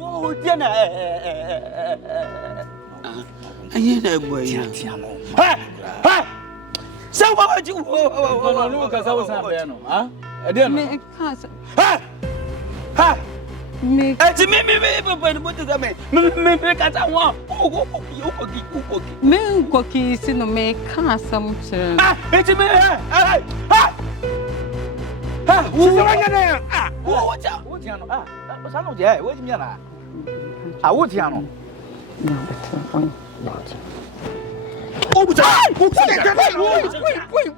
Oh, Diana. I hear that boy. Ha! So what you? No, because I was happy. Huh? I didn't. Me casa. Ha! Ha! Me. It's me, what does that mean? Me, because I want. Me cookie si no me casa mucho. Ah, it's me. Ha! Ha! Who's the one there? Ah, what's up? What's your name? Ah, what's your name? What's your name? Ah, what's your name? Oh, what's up? Wait,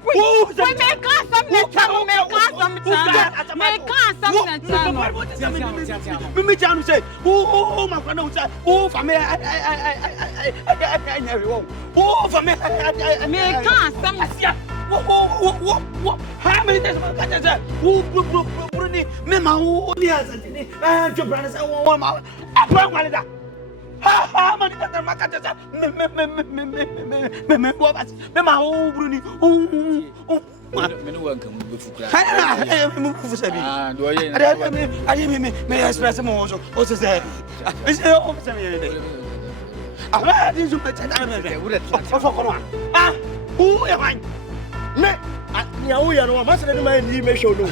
how many times I got that? Who ha mani tata makata sa me bogas me ma o bruni Me no one can be fukra. ha me fu sabi Ah, do ye. Ari me express mo o se se o se me ah din su me tata me o fo ko ah u ya wan me ya u ya no ma se ni ma ni me show no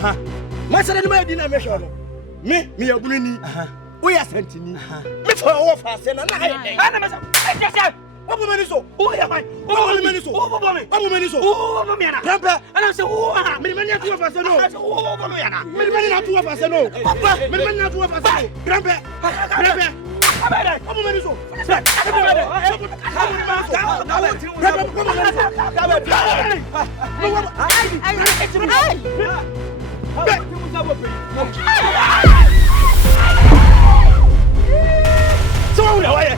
ma se ni ma di na me show no me ya bruni we are sentini. Me for our fast and I. ana me sa What woman is so? o ya wan What woman is so? o bo me What woman is so? o me na Grandpa, ana se o ha me many two of us no. o bo me na Me many two of us no. Papa, me many two of us no. Grandpa, grandpa. What woman is so? So now I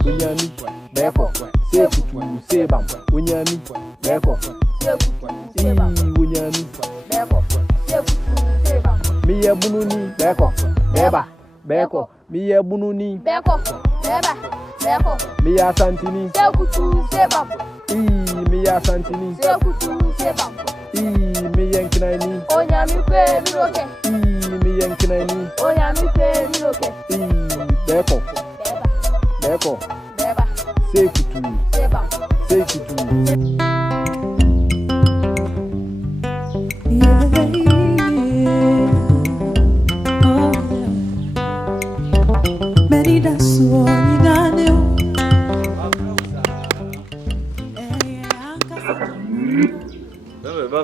Unyami, Beko, Seku, Sebam, Unyami, Beko, Unyami, Beko, Mia Bununi, Beko, Beba, Beko, Mia Bununi, Beko, Beba, Beko, Mia Santini, Sekutu, Sebam, Mia Santini, Sekutu, Sebam, Mia Nkinaini, Onyami pe miloke, Mia Nkinaini, Onyami pe miloke, Beko, Beba, Beko, Beba, Sekutu, Sebam, Sekutu.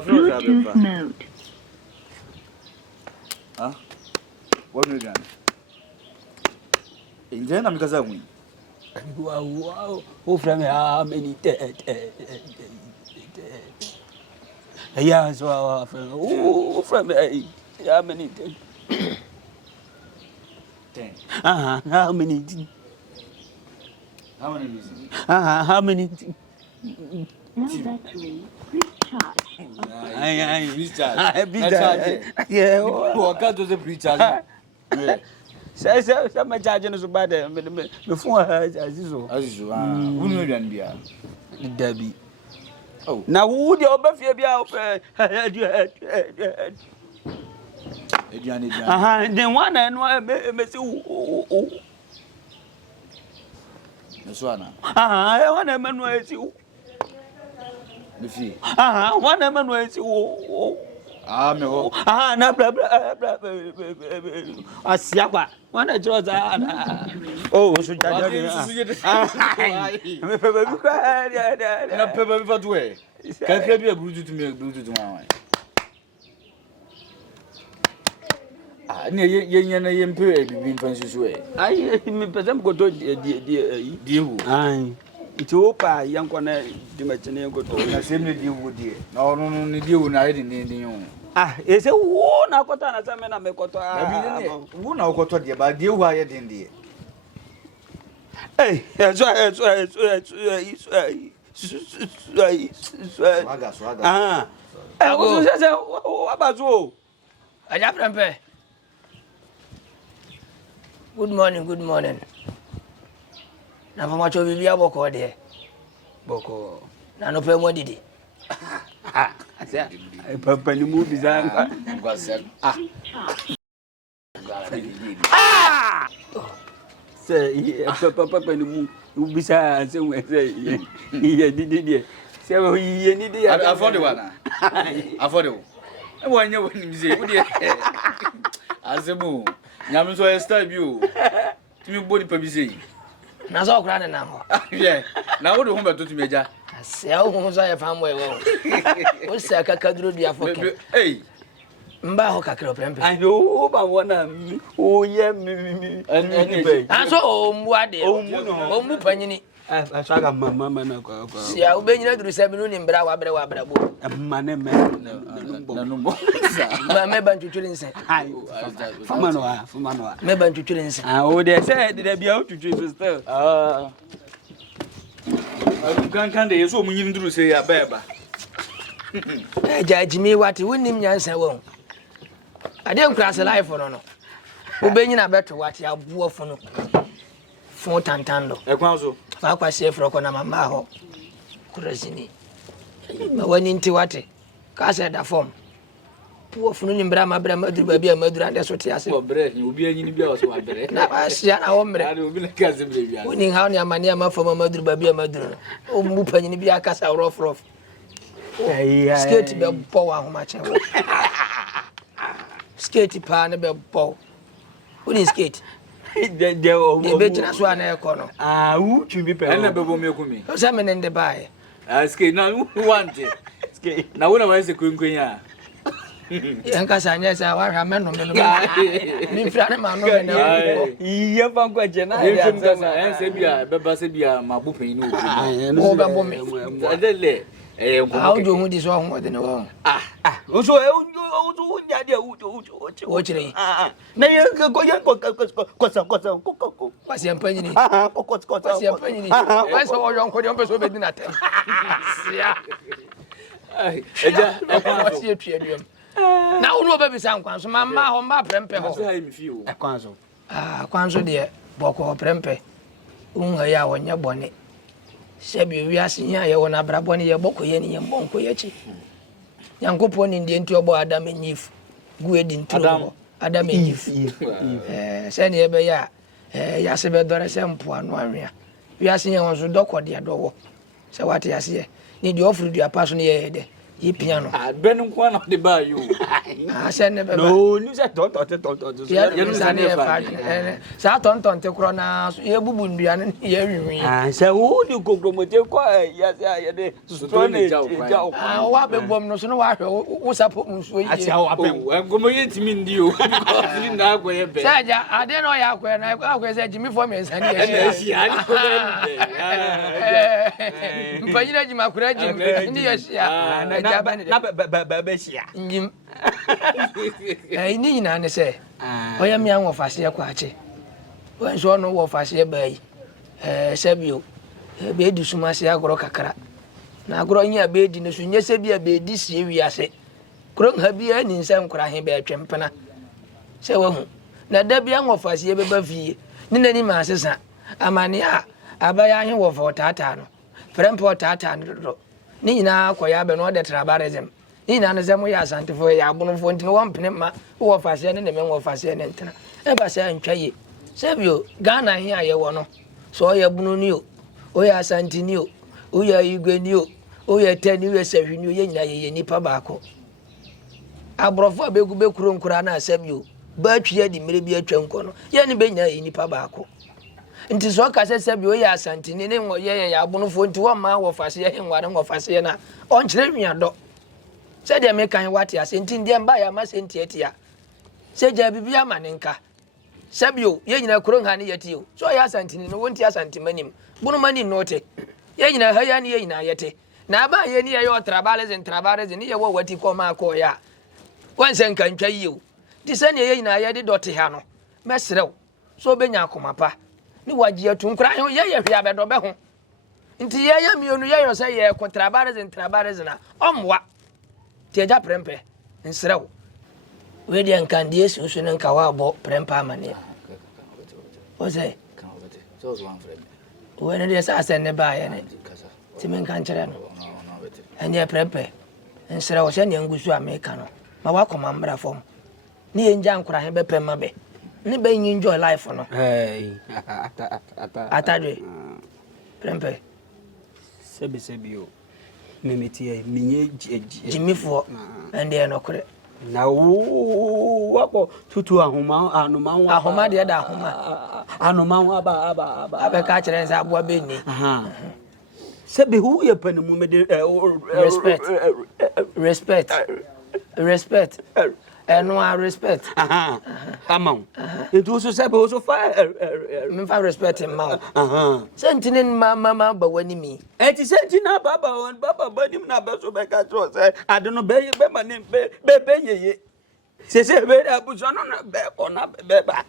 Bluetooth mode. Huh? What you done? In Jana because I win. wow o from how many yeah so from how many 10. how many How many reasons? how many No battery. Please charge. I Recharge. yeah What can't do the recharge? say my charging so bad me phone has so As you are, who know you be? Debbie. Oh, Now who the obafia bia then one and one me say Neswana. I want a man where you The fee. one a man where you Me ho. na blah blah asiakwa one a George oh so Na peba bi fa to e. Kan kra bi Bluetooth me Bluetooth wan. Ne ye na ye mpe bibi mfa nsusu e. ai me pesam go to die hu. ai iti opa yanko na dimachine yanko to Na sem ne die hu die. Na no ne die hu na ye din yo. ese wo na kota na same na mekoto Na bi ne wo na ukoto die ba die hu aye din die. hey Swaga. What's that? What about you? Aja prempe. Good morning. Na mama cho bibia boko de. Boko. Na no pe mo didi. Asa. Papa ni mu bizanga. Say papa ni mu bisa se we say ye didi. Say ye ni didi. Afford the one. Afford it. I want you when you say, would you? As a moo, Yamus or a stab you. To me, body publicity. Na so kra na ho. Yeah, now what do home to me, ja? Se o ho so ya fam we wo. O se akaka duro dia foke. Hey, Mba ho kakra prempe. Ayo ba wona mi. O ye mi. Aso o mbu ade. O mbu panyini. Swaga mama na kwa. Si a ubenyina duru se bi no ni mbra wa bra bo. Mane me. no more. Me ban twitwiri nse. Fumano. Me ban twitwiri nse. O de say de bia twitwiri still. Can they so many do say a beba? Judge me what you wouldn't nyansa won. I didn't cross a life for no. Ubenyina beto what ya buo for no. Fon tantando. A council. Fa se froko na mama ho. Kurasini. Ma wani nti wate. Ka se da form. Buo for no nimbra ma bra maduru ba bia maduru ande so te ase. For bread, you will be any bia was one bread. Na ba sia na womre. I will be like cousin baby. Woni ha ni amane ama fo maduru ba bia maduru. O mu panyini bia kasa rough. Skate be bo wa homa che wo. Skate pa ne be bo. Woni skate. De be jina so ana e kono. Who to be pe. And bebo me kumi. O sa me nde bae. Skate now who want it? Skate. Now when I say queen ya. En ka sa nya sa wa hwa me no me no. Mi fra ne ma no me na. Iye fa kwa je na. E fem kasa en se bia beba se bia mabupen no. O be bo me. Adele. How do you this one de no? Oso nya de O chire. Na ye ko sa. Kwasi empanyini. Ko. Kwasi empanyini. Kwasi o yon ko de on be so be di na tem. Sia. Eja, Kwasi etue biom. Na unu be bisa nkwanso mama ho mba prempe ho. say me feel. Kwanso. Kwanso de boko prempe. Unga ya wonya bone. Sebi wiase nya ye wona brabo ne ye boko ye ne ye bonko ye chi. Yankopon ni ndie nti obo Adam enyif. Gu edi ntro. Adam enyif. Se ne ye be ya ya se be dore se mpo anu anwea. Wiase nya wonso dokode ya dowo. Se wate ya se ni de ofru dua paso ne ye de. Ye piano. Ben kwa na de ba you. Se ne be ba. No, ni se to. Ya no sa ne fa. Sa tonton te kro na ye bubu ndua ne ye wiwi. Se wo di kokromote kwa ya se ya de so ne ja o. Wa be bom no so no wa hwe wo sapo nso yi. Ati awo apem. Ngomo ye timi ndi o. Ni na agwo ye be. Sa ja ade no ya akwa na akwa se jimi fo me nsa ne ye shi. Ani ko be. Mpanyina jima kura jimi ni ye shi. Na ba shia. Njim. Ni nyina ne se. Oya mi anwo fase kwa ache. Wan so no wo fase ba yi. Sabio. Be di suma se agoro kakra. Na agoro nya be di ne so nya se bia be di sie wiase. Kro ha bia ni nsam kra he be atwempena. Se wo hu. Na da bia anwo fase be ba fie. Ni nani ma sesa. Amane a abaya he wo fo tata no. Frempo tata no do. Ni nyina akoya be no de trabarism. Ni nyina ne zemo ya asantefo ya abunofo ntino wampene ma wo fase ne me wo fase ne ntena. E ba se antwaye. Sebio Ghana here ye wo no. So ya bunu ni o. O ya asantini o. O ya igwe ni o. O ya tani o ya sahwini o ye nyina ye nipa baako. Abrofo abegu be kuro nkura na sebio. Ba twa di mere bi atwa nko no. Ye ne be nyina ye nipa baako. Nti so ka se sebio ya asantini ne ngo ye ya abunofo nti wo ma wo fase ye nware ngo fase na. On kire nwiado. Se de me kan wate ase nti ndie mba ya ma se nti etia. Se ja bibia manenka. Sabio ye nyina kuro ha ne yete o. So ya asantini no wonti asantimanim. Bunu mani note. Ye nyina ha ya ne ye nyina yete. Na ba ye ni ye yo trabalez ni ye wo wati ko ma ko ya. Wansen kan twa yi o. Ti se ne ye nyina ye de dote ha no. Mesrew. So benya akoma pa. Ni wagie tu nkura ye hwe abedo be ho. nti ye ya mi onu ye yo say ye kontrabares na omwa ti eja prempe nsrew we de nkandie susu ne nka wa bo prempa amane o say so was one friend we ne de sa ne ba ye ne ti men kan kire no anye prempe nsrew se ne ngusu ameka no ma wa koma mbra fom ni ye nja nkura he be pemma be ni be enjoy life no atadwe prempe sebi o memetie minye jimifo ende no kore na wako tutu ahoma de da ahoma anoma aba abeka kire nsa abo abeni sebi hu ye panimu me de respect no respect amount it also sebi also fa me fa respect him ma sentinin mama ba wani mi eti sentina baba badim na beso be ka tro say adono be mane be yeye se be abuso no na be ona be ba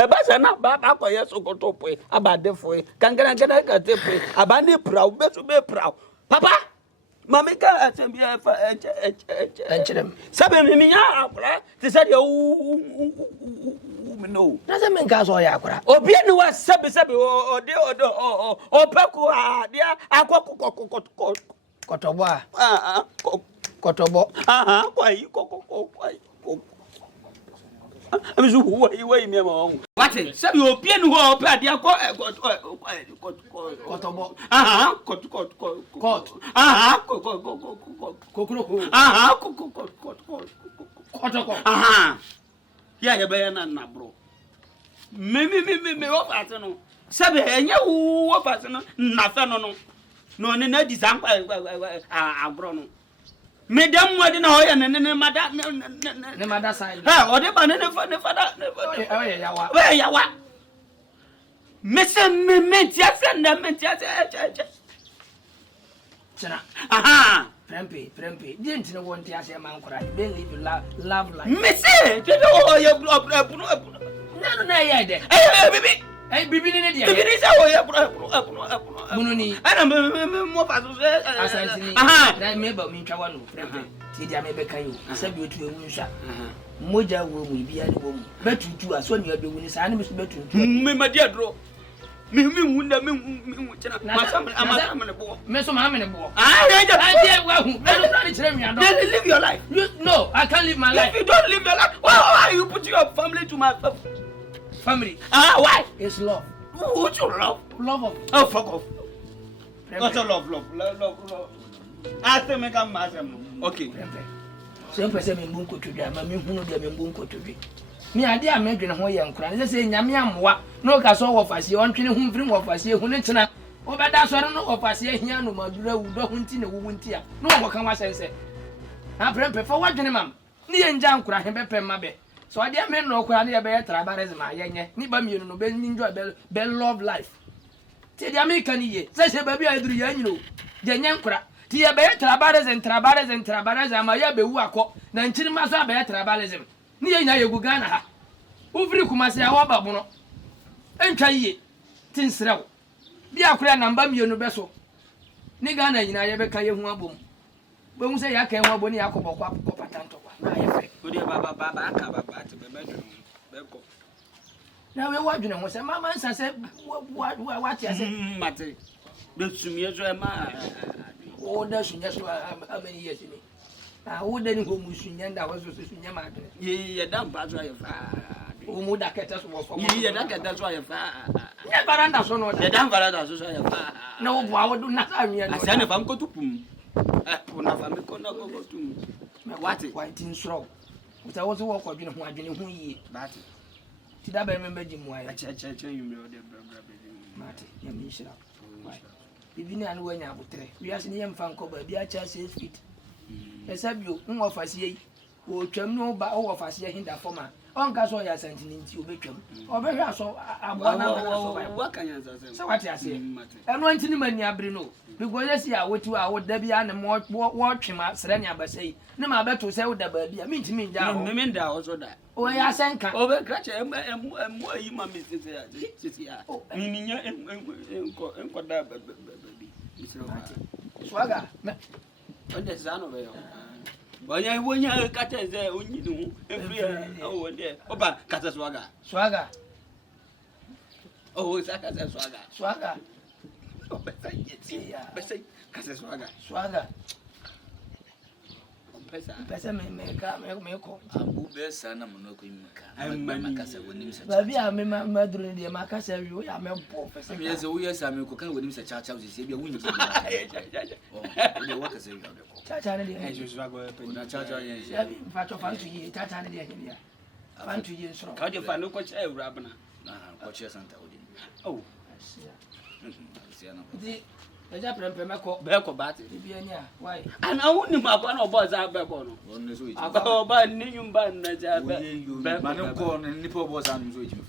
eba se na baba ko yeso ko to pe abade foi kangana ka te pe abande prawo beso be prawo papa mama ka asembi fa enchirem sabe mi nya akura ti say no na se men ka so ya akura obi ni wa sabe ode opaku dia akoko kotobo kotobo kwai abizu huwa mi ma wate sabe obi ni ho opa dia kotobo kokro ya be na bro me wo fase no sabe enye wo fase no na fe no ne design agro no medam wadi na hoya ne mada side ha ode ba ne fada yawa me se me tia se na me tia se chena prempe didn't know want to say man cry then live love life me se you no ya de bibi ne dia bibi ni say you bununi ana mo fa so asantini na me ba mi twa no prempe ti dia me be kan yo sabi otu ewu nsha moja wo mu bia ne wo mu betutu aso ne abewu ni sa ne me so betutu me ma dia dro me hunda me chena amasa me bo me so ma me ne bo yeah wa hu me no na chire mi ado live your life no I can't live my life if you don't live your life why you put your family to my family why it's love what you love of fuck off what's love ate me kam masem okay so pese me mbunko tudwa ma me hunu dia me mbunko tudwe mi ade a me dwene ho ye nkura ne se nyame amwa no ka so wo fase on twene hu mfiri wo fase hu ne tena wo beda so no wo fase hia no madura wudo hu nti ne wuwu nti a no wo kan wa sense na prempe fa wa dwene mam ne ye nja nkura he bepe mabe so ade me no okura ne ye be trabarism ayenye ni ba mienu no be enjoy be love life ti dia me kan ye se ba bia eduru ya nyino je nya nkura ti ye be trabarism ma ye be wu akọ na nchiri ma so be trabarism ni ye nya ye gu Ghana ha ufiri kumase ya waba buno entwa ye tinsrew bi akura namba mienu be so ni Ghana nyina ye be ka ye hu abom be hu se ya ka hu abom ni yakobo kwa patanto kwa na ye fe odi baba aka baba ate be medwun be ko na we wadwene ho se mama nsa se what ya se mate be sumie so e ma o da sunya so how many years ni wo da ni ho musunya nda wo so sunya ma de ye da mpa so ye fa o mu da keta so wo fo ye da keta so ye fa ne baranda so no da ye da baranda so ye fa na wo bo awo do na sa nwie no asane fam ko tupum una fam ko na ko tum me wati why tin sro uta wo so wo ko dwene ho yi bati ti da ba me mbaji mu aye che you me o de bra mate ya mi shira bibi ni anu wanya abutre wi ase ni yem fan ko ba bi a cha 6 feet esabio nwo fase yi wo twam no ba wo fase yi hinda forma on ka so ya santini nti obetwam obehwe aso abwa na so wa kan yan sa se wati ase eno ntini mani abri no because yes ya wetu a wo da bia ne mo twema sere ne abasai ne ma beto se wo da ba bia mi ntimi nja ho me nda ho so da o ya senka o be krache emu ayi ma mi sisi ya ni nya enko da Swagger. Onde zano be yo. Wonya kata ze onyi nu every oh there. Oba kata Swagger. Swagger. Oh, kata Swagger. Swagger. Oh, besa kata Swagger. Swagger. Pesa me ko. Abu besa na monoko imka. Makasa wonim sa. Baby a me maduru de makasa wi o ya me bo pesa. Me yeze wo yesa me ko kan wonim sa cha cha se bia wunyi. Oh, de waka se ga de ko. Cha ne de. Swagger pe. Na cha cha yen se. Ya bi fa to fa to yi cha ne de yen ya. Fa to yi nso. Ka de fa no ko che ewura bana. Ko che santa odi. Oh. Sia na. Di eja prempe me ko. Be ko bati. Bi ania why? Ana woni ma kwa na obo za be bo no. Wonne so yi. Aba oba ni nyumba na ja be. Ma no ko ni po bo sa no so yi fo.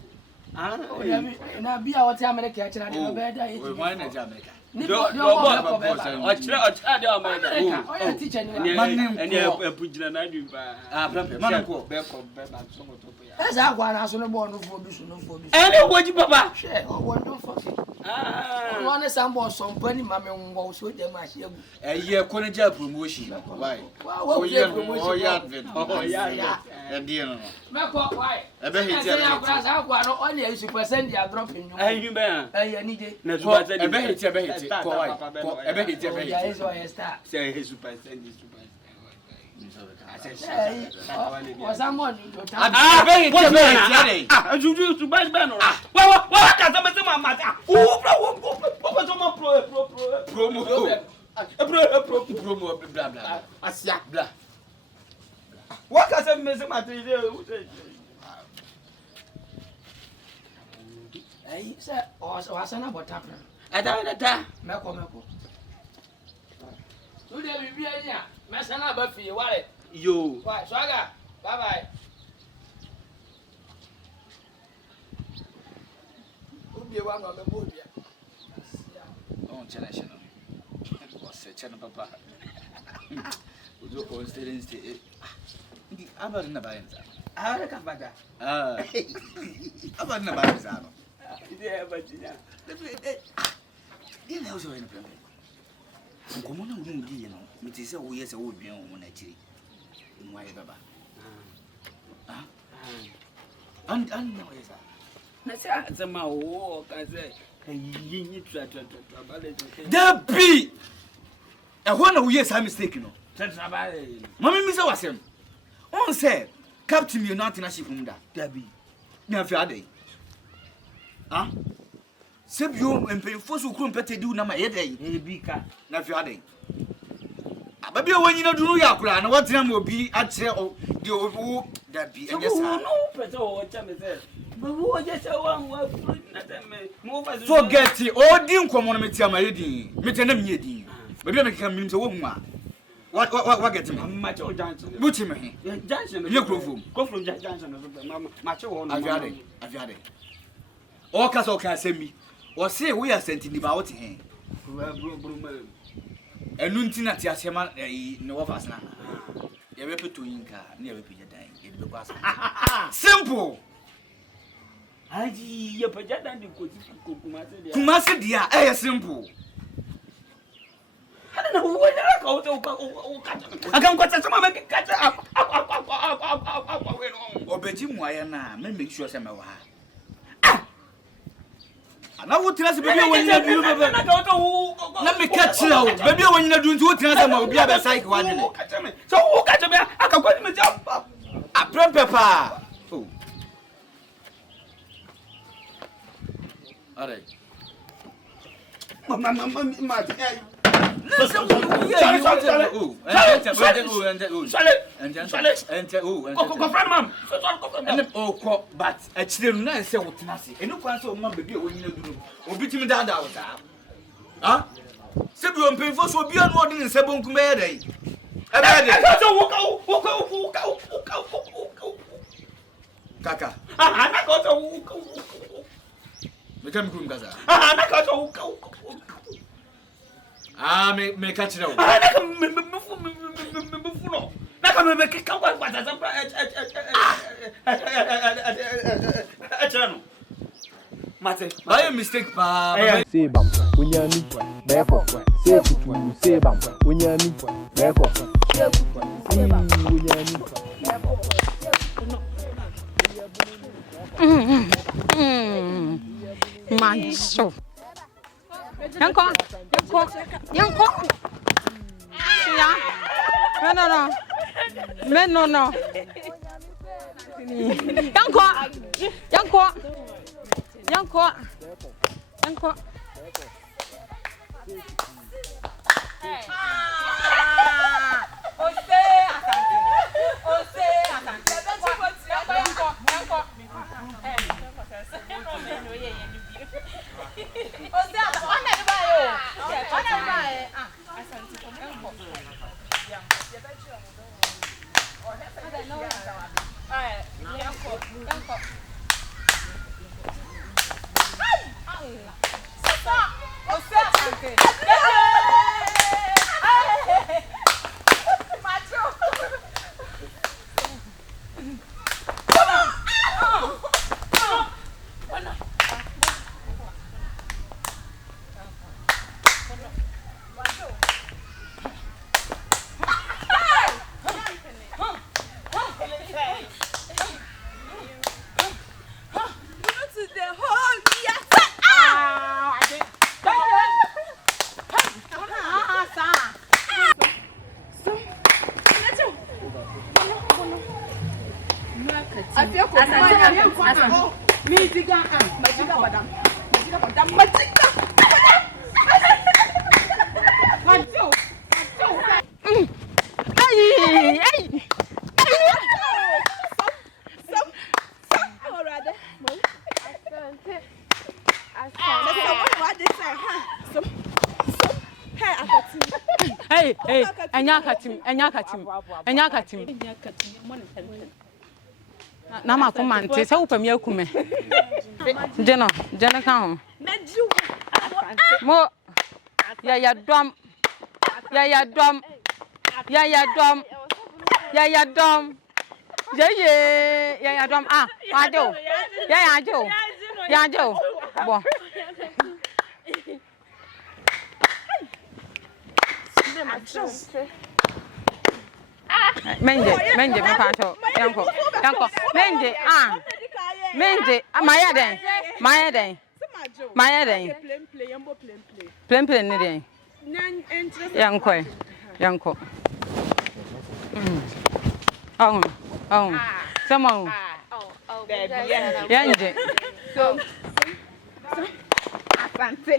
Ah, O ya bi na bi a wote America e kira de no be da yi. O why na ja America? Ni do bo ko be. o chira de o ma da. O ya teacher ni wa. Eni epujina na du ba. Ah, prempe. Ma no ko. Be ko be ba so mo to ya. Esa agwa na so no bo no fo bi so no fo bi. Eni woji papa. Share o wo don fo. Ah. One sambo so mpani ma me ngo so de ma hia gu. Eye ko ne ja promotion. Why? Wa Yeah, promotion. oh yeah, advert. Oh yeah. E die no. Me ko why? Ebe hiti ya kwa sa agwa no on ya super send ya drop in. Ayi be ya. Eh ni de. Na zuba za ebe hiti ko why? Ko ebe hiti Ya is o ya star. Say he super send. O sambo ni to ta. Ah, ebe hiti ade. Ah, juju ba no. Wa ka sa me se ma mata. Wo so ma Promo. Promo bla bla. Asia. Bla. Wa ka sa me se ma te Eh se o sana bota plan. Ada. Me ko. So de bi bia ni a, me sana ba fi ware. Yo. Why? Swagger. Bye bye. Ubie wa no me bo bia. Oh, chana. What's chana papa? Uzo ko students te. Ndi aba na ba yanza. Ara ka bada. Ah. Aba na ba yanza no. Ide ba jinya. Dia na uzo ina pembe. Nkomo na unu ndi ye no. Miti se wo yese wo dwen wo na chiri. Nwa ye baba. Ah. And na wo yesa. Na sa zama wo ka se yinyi twa ba le. Dabi. E ho na wo yesa mistake no. Twa ba le. Mami mi se wasem. On say captain you not na ship mda. Dabi. Na fi adai. Ah? Sebio empefo so kro mpete di na ma ye dai. Ebi ka. Na fi adai. Ababi wanyi na dunu ya kura na watena mo bi a kire o di o dabi enye sa. No pese o cha me se. Babu o je se wa fruit na se me. Mo fa Forget it. O di nkomo no metia ma ye din. Mete na me ye din. Babi me kan mi se wo hu a. What get me? ma che o Johnson. Buti me he. Johnson. Ye krofom. Krofom Johnson no ma che wo no. Afiade. O ka so ka asemi. O se wo ya sentini ba wo te he. Bro. Enu ntina ti asema ne wo fasna. Ye be peto yinka, ne ye be pije dan. Ye be kwasa. Simple. Aji ye peja dan di ko kumase dia. Kumase dia, eh simple. Hana na wo ya ka o ka. Akan ko tsa ma me ka tsa. Obeji mu aye na, me make sure say me wa. Ana wo tira se bebi wonyi na du bebe. Na me ka tira wo. Bebi wonyi na du nti wo tira se ma obi abe sai kwa dwene. So wo ka tsa me aka ko me tsa. Apron pepper. Oh. All right. Ma but actually no na say wo tena se enu kwan so ma bebi o nyina duru obi timi dada wo ta ah se bi o mpefo so obi anu odi nse bonku me yedai e be de so wo kaka na ko so wo me kam kum gaza na ko so wo me ka chira wo na ka me fu no na ka me ka kwa za pra no mate by mistake pa say bam, when you need, therefore, Say kutu, say bam. Unyami, reko. Manso. Yanko. Yeah. No. Yanko. Hey, Anyakatim. Nama kumante se upami akume. Jeno ka ho. Mo ya dom. Ya dom. Ya dom ajo. Ya ajo. Bo. Mende me pato yanko mende maya den play ni den yanko sama yanje asante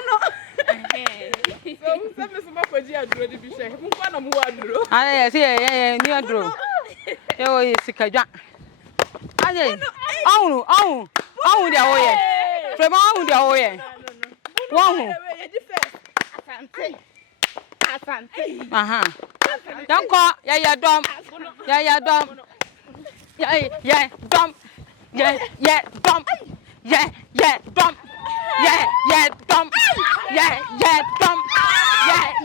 Bono. So me so makoji aduro di bi she. Mu kwa na mu aduro. Ah yeah, ni aduro. Yo sikadwa. Aye. Ohun dia wo ye. Frema ohun dia wo ye. Wo Asante. Aha. Yanko, ya dom. Ya dom. Yeah, dom. Yeah, dom. Yeah, dom. Yeah, dom. Yeah, dom.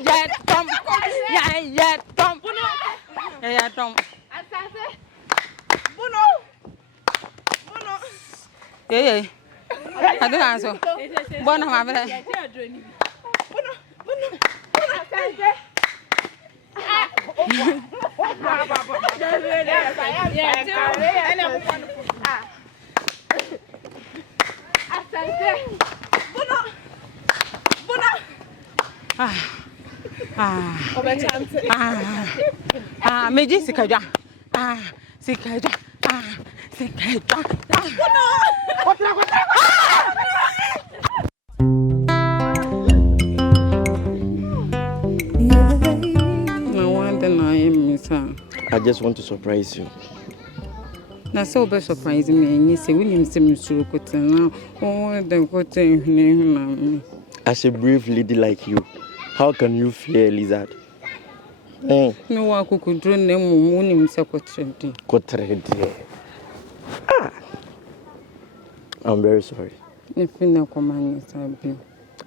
Yeah, dom. Yeah, dom. Yeah, dom. Asante. Bono. Yeah. I don't answer. Bono, my brother. Bono. Asante. Meji sikadwa. Sikadwa. I just want to surprise you. Na so be surprise me and you say we need some surukote now. Oh, the kote na. As a brave lady like you, how can you fear a lizard? No wa kukudro na mu ni mse kotredi. I'm very sorry. If you na komani sabi.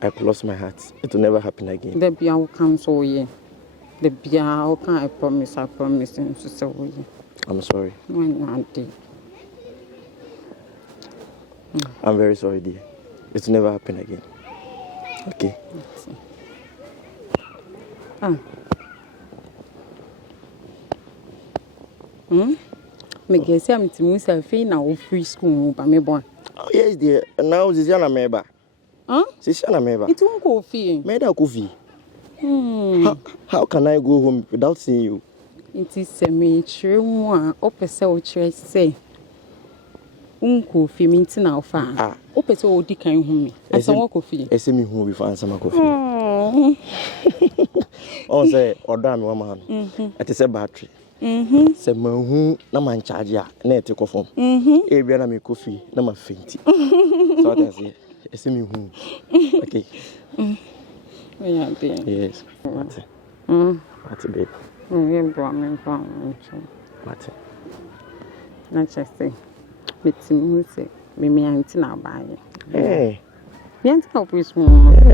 I've lost my heart. It will never happen again. The bia will come so ye. The bia can I promise and so ye. I'm sorry. When I did. I'm very sorry, dear. It will never happen again. Okay. Me guess I'm to myself in our free school, but me born. Oh, yes, dear. Now, this is Anna Meba. Huh? This is Anna Meba. It won't go fee. Meda coffee. How can I go home without seeing you? It is a mature one, opposite church say. Uncle fee means now far. Opposite old dick and home. I saw coffee. I see me home before answer my coffee. Oh, say, or damn woman. It is a battery. Say, Mahu, no man charge ya, net take off home. Abiana me coffee, no man fainty. So I say, I see me home. Okay. Yes. Mate. Mate, babe. You brought me from Mate. not just say, it's me, say, me, I'm now by it. Hey. Can't help you small. Hey,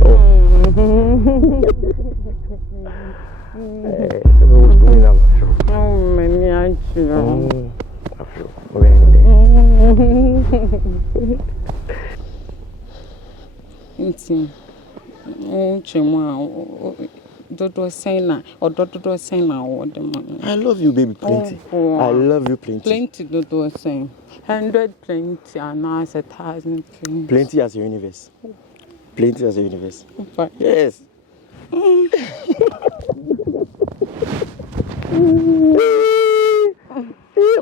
so what's going on? Oh, many I feel. I feel. Dodo Sena or Dodo Sena or the money. I love you, baby, plenty. I love you, plenty. Plenty Dodo Sen. 100 plenty and now 1,000 plenty. Plenty as a universe. Plenty as a universe. But Yes.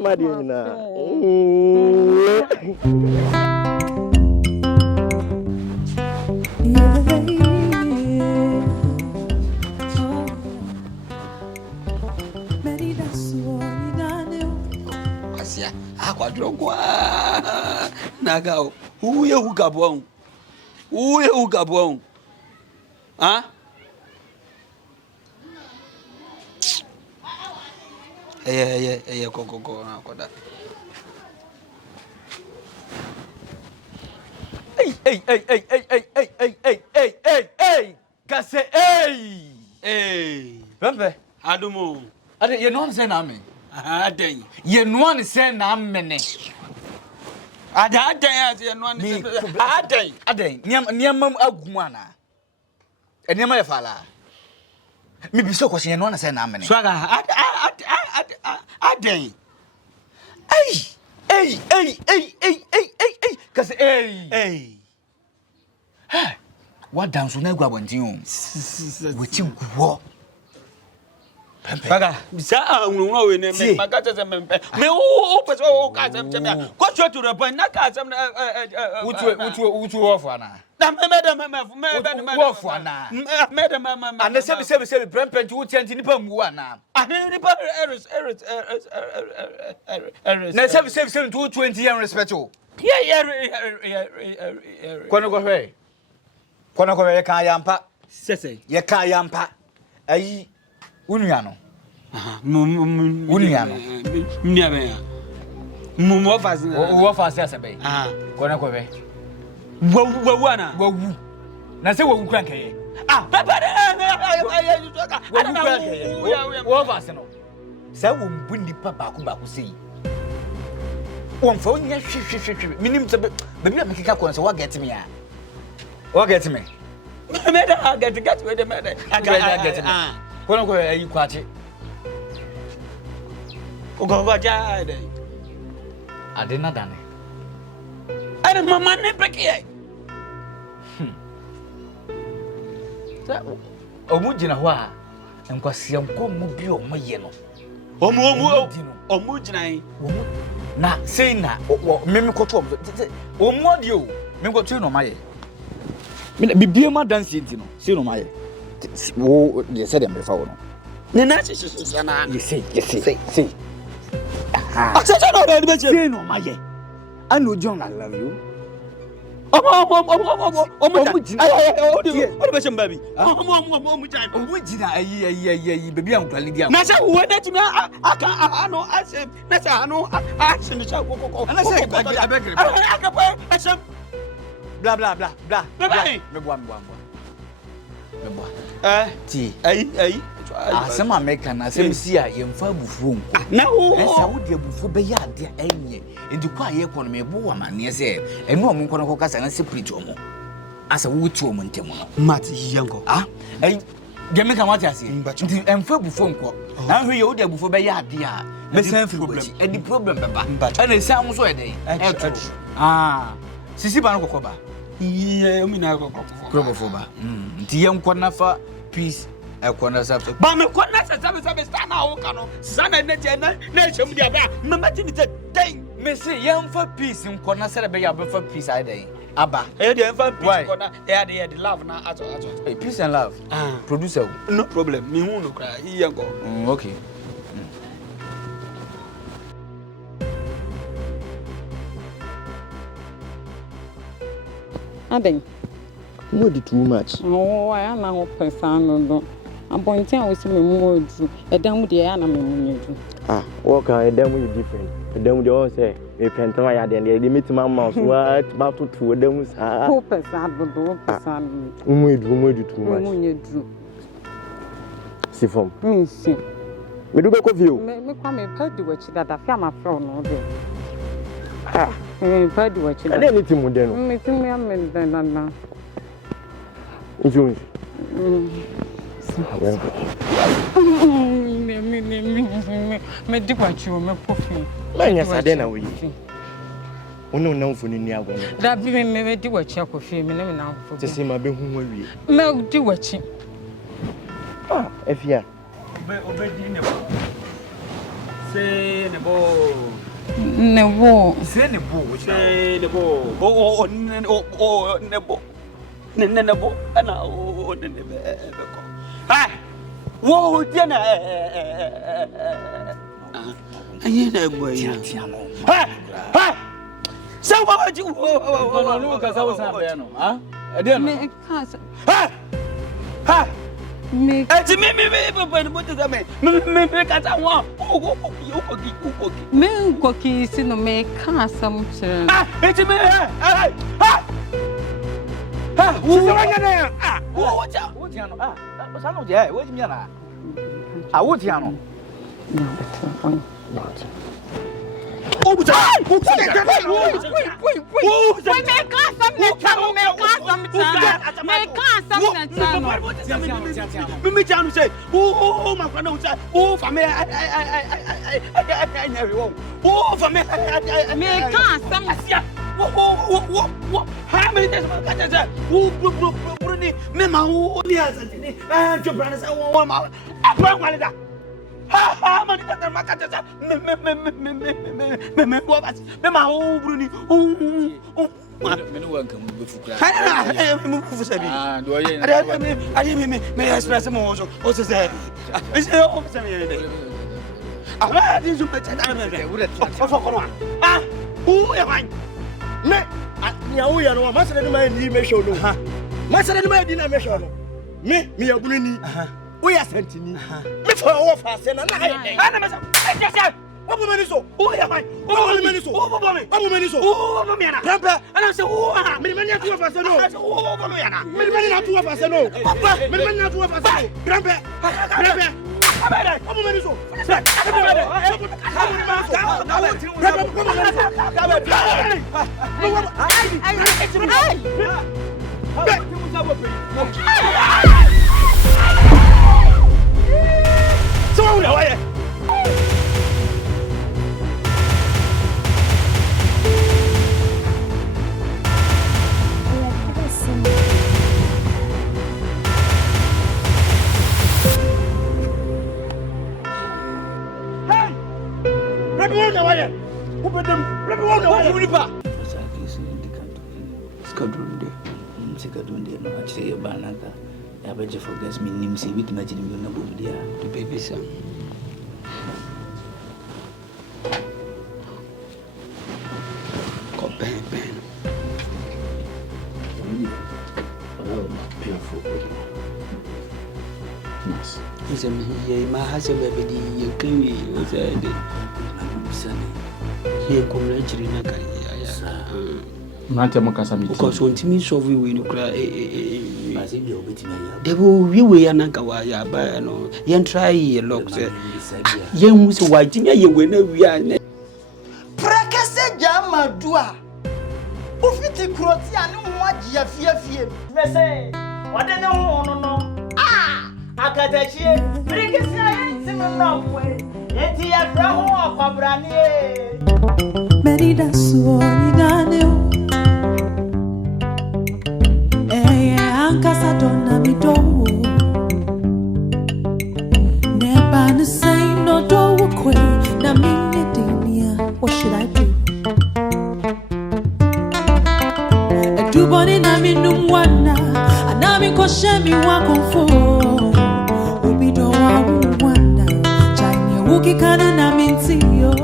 My dear, Naga, who you hook up on? Who you hook up on? Huh? Yeah, go, now, go that. Hey, Kase, hey. Pempe, Adumo. ade ye no say na me. Aden. Ye no say na me ne. Aden as ye no say. Aden, niam agum ana. Eniam ye fala. Me bi so question ye no say na me ne. Swaga, Aden. Hey. Kase hey. Hey. What dance na gwa bontin o. Wechi guo. Faga, bisa unwa we ne me magata se me o pese o ka se me go to the point na ka se Wutu off ana. na me Off ana. And the sebi prempent wuti anti nipa mu ana. nipa eris Na sebi 220 yen respect o. yeah Kono go hwe ye kan yampa. sese Ye kan yampa. Ayi unua no. unua me mu office Wo fa se asebe. Kono go hwe. Wawu ana Wawu. Na se wawu kran kaye. papa Wo fa se no. Se wo mbu nipa baako sei. Won fa onya hwehwehwe. Minim se bebi na mekeka kono se wa get me a. Wa get me. me da get we de me da Get me. Kono go ayi kwache. Go ja de Ade na dane. ana mama ne peke Omu gina ho a enkwase nkomu bi omoye no. Omu ginan Na sei na meme koto omu odi o meme koto no maye. Me bibie ma dance enti no sei no maye. Wo ye say dem refa wo no. ne na chi na Ye say sei. asese no be be Sei no maye. Anu John I love you. Omu gina o be shem baby omu ginan Omu gina ayi baby am kwale dia. na sa wo na timi aka ano asem na sa ano asem ni cha kokoko Ana say abeg aka pa asem bla. Bye. Me boa. ti ai asɛm America na asɛm si a yɛmfa abufuo nko na wo ɛsɛ wo de abufuo bɛyɛ ade a ɛnyɛ enti kwa yɛ kɔ no mebo wa manneɛ sɛ ɛno ɔmo nkɔ no kɔ kasa na separate ɔmo asa wo ti ɔmo ntɛm no mat yiyanko ɛy gɛme ka mate ase nti ɛmfa abufuo nko na hwɛ yɛ wo de abufuo bɛyɛ ade a bɛsan firi problem ɛdi problem bɛba ɛna ɛsan mo so ɛdɛn ɛto sisi ba no kɔkɔ ba yɛ mi na kɔkɔ krobofo ba nti yɛ nkɔ na fa peace ɛkɔ sa ba me kɔ na sɛ sta na wo ka no sa na ne je na ɛhyɛm dia ba me mati ni te den me se yɛmfa peace nkɔ na sɛ bɛyɛ abɛfa peace ayɛdɛn aba ɛyɛ de ɛmfa peace kɔ na ɛyɛ de love na ato hey, peace and love producer no problem me hu no kra yiyanko okay Aden. No, do too much. Oh, I am now person. No, I'm pointing out with me more. A damn dear, and I'm Walk a damn with different. A damn the all say, a pentama yard and they limit my mouth. What about to a damn? Hope as I don't know. We do too much. See from me, see. We do go view. Me come a party watch that I found my phone. Party watch. And anything with them. Meeting me, I'm in the June. Me do what you me puffy. Yes, I didn't know. No, no, for any other. That be me do what you could me now. To see my being who we. Me do what you. If you say the ball. Nebo. Say the ball. Say the ball. Oh, nebo. Nebo. And oh, nebo. Hi. Whoa, dinner. I know boy. Hi. So what you? No, because I was having, huh? I didn't me casa. Ha. Me. It's me, but to me because I want. Me cookie is no me casa. It's me. How many days we are sending me for our fast and I what woman is so? Oh, yeah, my woman is so. Oh, woman is so. Oh, Mamma, Grandpa, and I say, oh, many two of us know. Oh, Mamma, many two of us know. Many two of us. Grandpa, what woman is so? So, I bet you forget me name say with my children no go there to baby son. Come ben. Oh, beautiful. Yes. Is my husband baby you clean you said. I'm sunny. He come actually na career. Mate mo kasa meeting. Because on timi solve we no kra Basi bi obetima ya. They will we ananka wa ya ba no. Yen try ye lock say. Yen hu se wa jinya ye we na wi an. Prakase jama dua. Ufiti kuroti anu ho agye fie. Mese, wode ne ho no. Akatachie, prakase ayen tinu no kwe. Enti ya fra ho akwabra ne. Many dasu ni dane. Ankasa dona mi do. Never the same no do kwe. Na mi dinia. What should I do? Do boni na mi numwana. Na mi koshe mi wakonfo. Ubi do wa wana. Chanye wuki kana na mintiyo.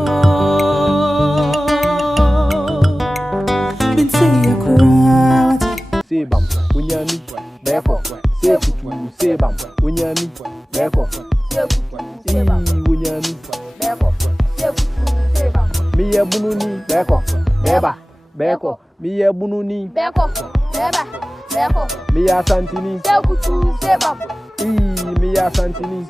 Mintiyo kura. Sebam, unyami, beko, sekutu, sebam, unyami, beko, unyami, miye bununi, beko, beba, beko, miye bununi, beko, beba, beko, miya santini, sekutu, sebam, miya santini,